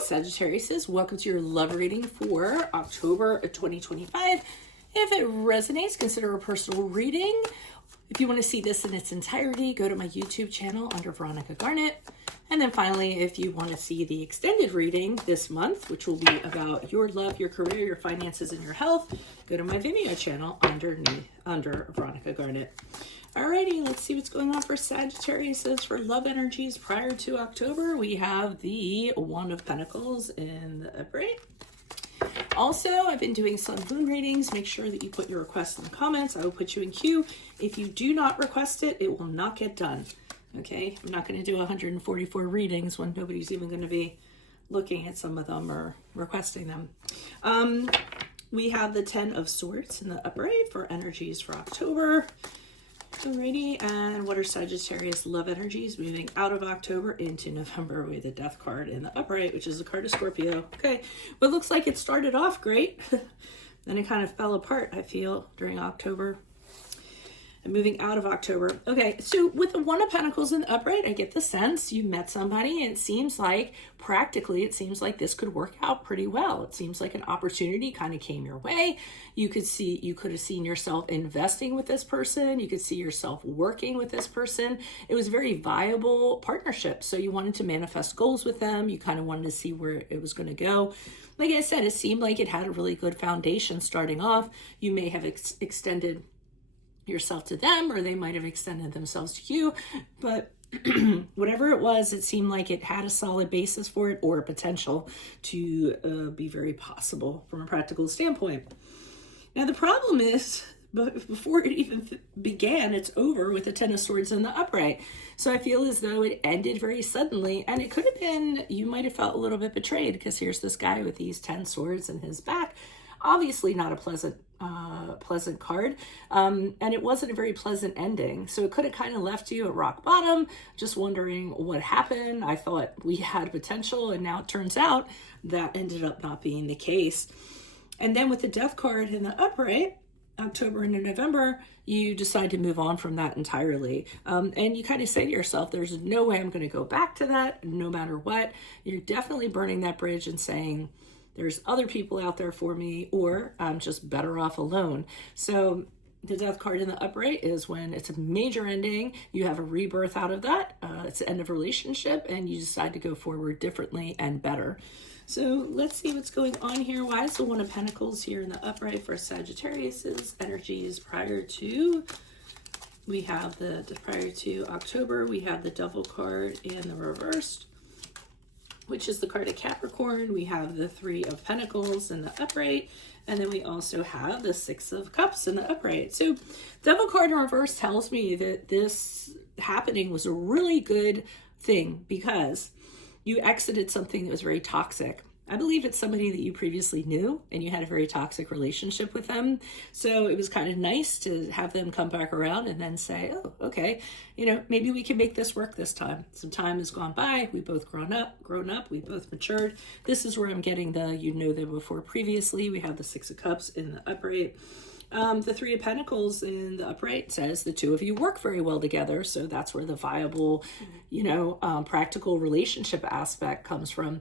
Sagittarius, welcome to your love reading for October of 2025. If it resonates, consider a personal reading. If you want to see this in its entirety, go to my YouTube channel under Veronica Garnet. And then finally, if you want to see the extended reading this month, which will be about your love, your career, your finances, and your health, go to my Vimeo channel under Veronica Garnet. Alrighty, let's see what's going on for Sagittarius for love energies prior to October. We have the Wand of Pentacles in the upright. Also, I've been doing some moon readings. Make sure that you put your requests in the comments. I will put you in queue. If you do not request it, it will not get done. Okay, I'm not going to do 144 readings when nobody's even going to be looking at some of them or requesting them. We have the 10 of Swords in the upright for energies for October. Alrighty, and what are Sagittarius love energies moving out of October into November with the Death card in the upright, which is a card of Scorpio. Okay, well, it looks like it started off great. Then it kind of fell apart, I feel, during October. And moving out of October. Okay, so with the One of Pentacles in the upright, I get the sense you met somebody and it seems like, practically, it seems like this could work out pretty well. It seems like an opportunity kind of came your way. You could have seen yourself investing with this person. You could see yourself working with this person. It was a very viable partnership. So you wanted to manifest goals with them. You kind of wanted to see where it was going to go. Like I said, it seemed like it had a really good foundation starting off. You may have extended yourself to them, or they might have extended themselves to you, but whatever it was, it seemed like it had a solid basis for it, or a potential to be very possible from a practical standpoint. Now the problem is, but before it even began, it's over with the 10 of Swords in the upright. So I feel as though it ended very suddenly, and it could have been, you might have felt a little bit betrayed, because here's this guy with these 10 swords in his back. Obviously not a pleasant card, and it wasn't a very pleasant ending. So it could have kind of left you at rock bottom, just wondering what happened. I thought we had potential, and now it turns out that ended up not being the case. And then with the Death card in the upright, October into November, you decide to move on from that entirely. And you kind of say to yourself, there's no way I'm going to go back to that, no matter what. You're definitely burning that bridge and saying, there's other people out there for me, or I'm just better off alone. So the Death card in the upright is when it's a major ending, you have a rebirth out of that. It's the end of a relationship, and you decide to go forward differently and better. So let's see what's going on here. Why is the One of Pentacles here in the upright for Sagittarius's energies prior to? We have prior to October, we have the Devil card in the reversed, which is the card of Capricorn. We have the 3 of Pentacles in the upright, and then we also have the 6 of Cups in the upright. So Devil card in reverse tells me that this happening was a really good thing, because you exited something that was very toxic. I believe it's somebody that you previously knew, and you had a very toxic relationship with them. So it was kind of nice to have them come back around and then say, oh, okay, maybe we can make this work this time. Some time has gone by. We both grown up. We both matured. This is where I'm getting them before previously. We have the 6 of Cups in the upright. The 3 of Pentacles in the upright says the two of you work very well together. So that's where the viable, practical relationship aspect comes from.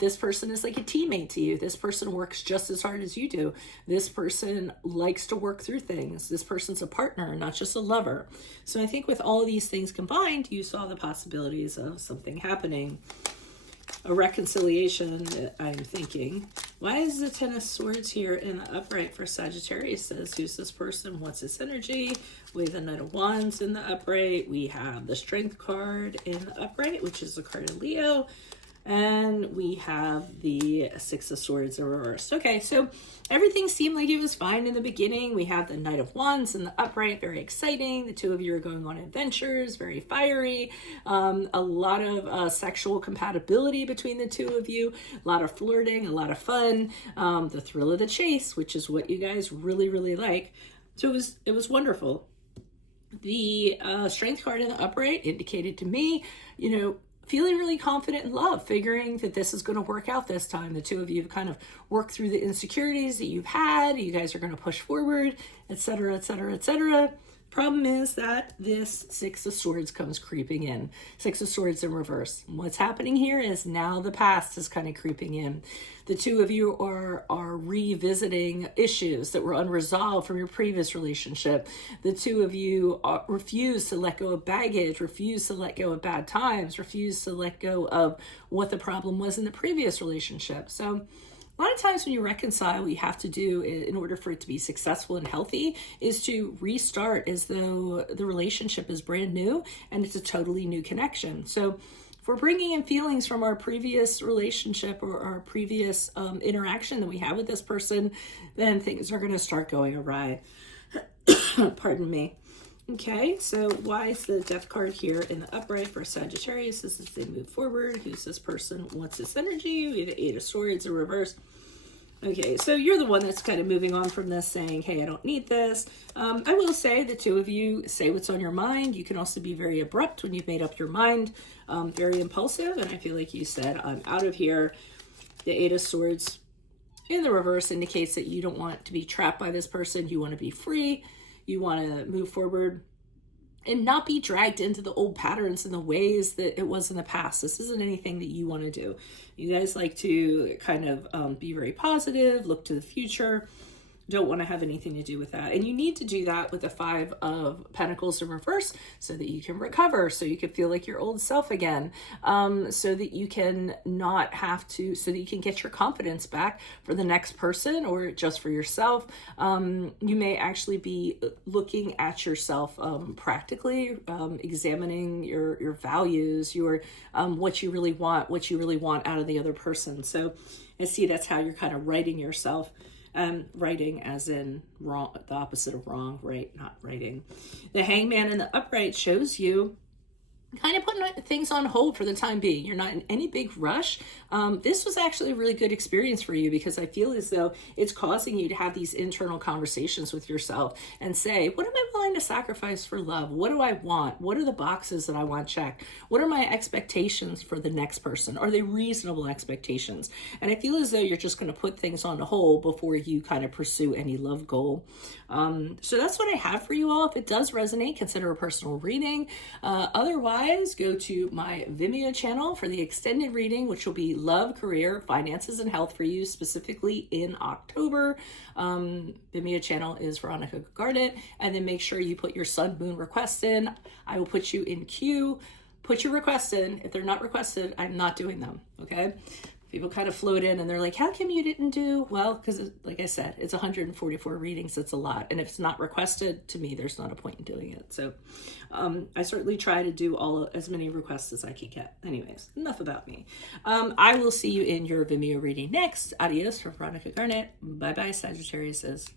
This person is like a teammate to you. This person works just as hard as you do. This person likes to work through things. This person's a partner, not just a lover. So I think with all of these things combined, you saw the possibilities of something happening. A reconciliation, I'm thinking. Why is the 10 of Swords here in the upright for Sagittarius? Who's this person? What's his energy? We have the Knight of Wands in the upright. We have the Strength card in the upright, which is the card of Leo. And we have the 6 of Swords in reverse. Okay, so everything seemed like it was fine in the beginning. We have the Knight of Wands in the upright, very exciting. The two of you are going on adventures, very fiery. A lot of sexual compatibility between the two of you. A lot of flirting, a lot of fun. The thrill of the chase, which is what you guys really, really like. So it was wonderful. The Strength card in the upright indicated to me, feeling really confident in love, figuring that this is going to work out this time. The two of you have kind of worked through the insecurities that you've had. You guys are going to push forward, etc., etc., etc. Problem is that this Six of Swords comes creeping in. Six of Swords in reverse. What's happening here is now the past is kind of creeping in. The two of you are revisiting issues that were unresolved from your previous relationship. The two of you refuse to let go of baggage, refuse to let go of bad times, refuse to let go of what the problem was in the previous relationship. So a lot of times when you reconcile, what you have to do in order for it to be successful and healthy is to restart as though the relationship is brand new and it's a totally new connection. So if we're bringing in feelings from our previous relationship or our previous interaction that we had with this person, then things are going to start going awry. Pardon me. Okay, so why is the Death card here in the upright for Sagittarius? This is they move forward. Who's this person? What's this energy? We have the Eight of Swords in reverse. Okay, so you're the one that's kind of moving on from this, saying, hey, I don't need this. I will say the two of you say what's on your mind. You can also be very abrupt when you've made up your mind, very impulsive. And I feel like you said, I'm out of here. The Eight of Swords in the reverse indicates that you don't want to be trapped by this person. You want to be free. You want to move forward and not be dragged into the old patterns and the ways that it was in the past. This isn't anything that you want to do. You guys like to kind of be very positive, look to the future, don't want to have anything to do with that. And you need to do that with the Five of Pentacles in reverse so that you can recover, so you can feel like your old self again, so that you can not have to, so that you can get your confidence back for the next person or just for yourself. You may actually be looking at yourself practically, examining your values, your what you really want out of the other person. So I see that's how you're kind of writing yourself. Writing as in wrong, the opposite of wrong, right? Not writing. The Hangman in the upright shows you kind of putting things on hold for the time being. You're not in any big rush. This was actually a really good experience for you because I feel as though it's causing you to have these internal conversations with yourself and say, what am I willing to sacrifice for love? What do I want? What are the boxes that I want checked? What are my expectations for the next person? Are they reasonable expectations? And I feel as though you're just going to put things on hold before you kind of pursue any love goal. So that's what I have for you all. If it does resonate, consider a personal reading. Otherwise, go to my Vimeo channel for the extended reading, which will be love, career, finances, and health for you specifically in October. Vimeo channel is Veronica Garnet. And then make sure you put your sun, moon requests in. I will put you in queue. Put your requests in. If they're not requested, I'm not doing them. Okay. People kind of float in and they're like, how come you didn't do? Well, because like I said, it's 144 readings. It's a lot. And if it's not requested, to me, there's not a point in doing it. So I certainly try to do as many requests as I can get. Anyways, enough about me. I will see you in your Vimeo reading next. Adios from Veronica Garnet. Bye-bye, Sagittarius.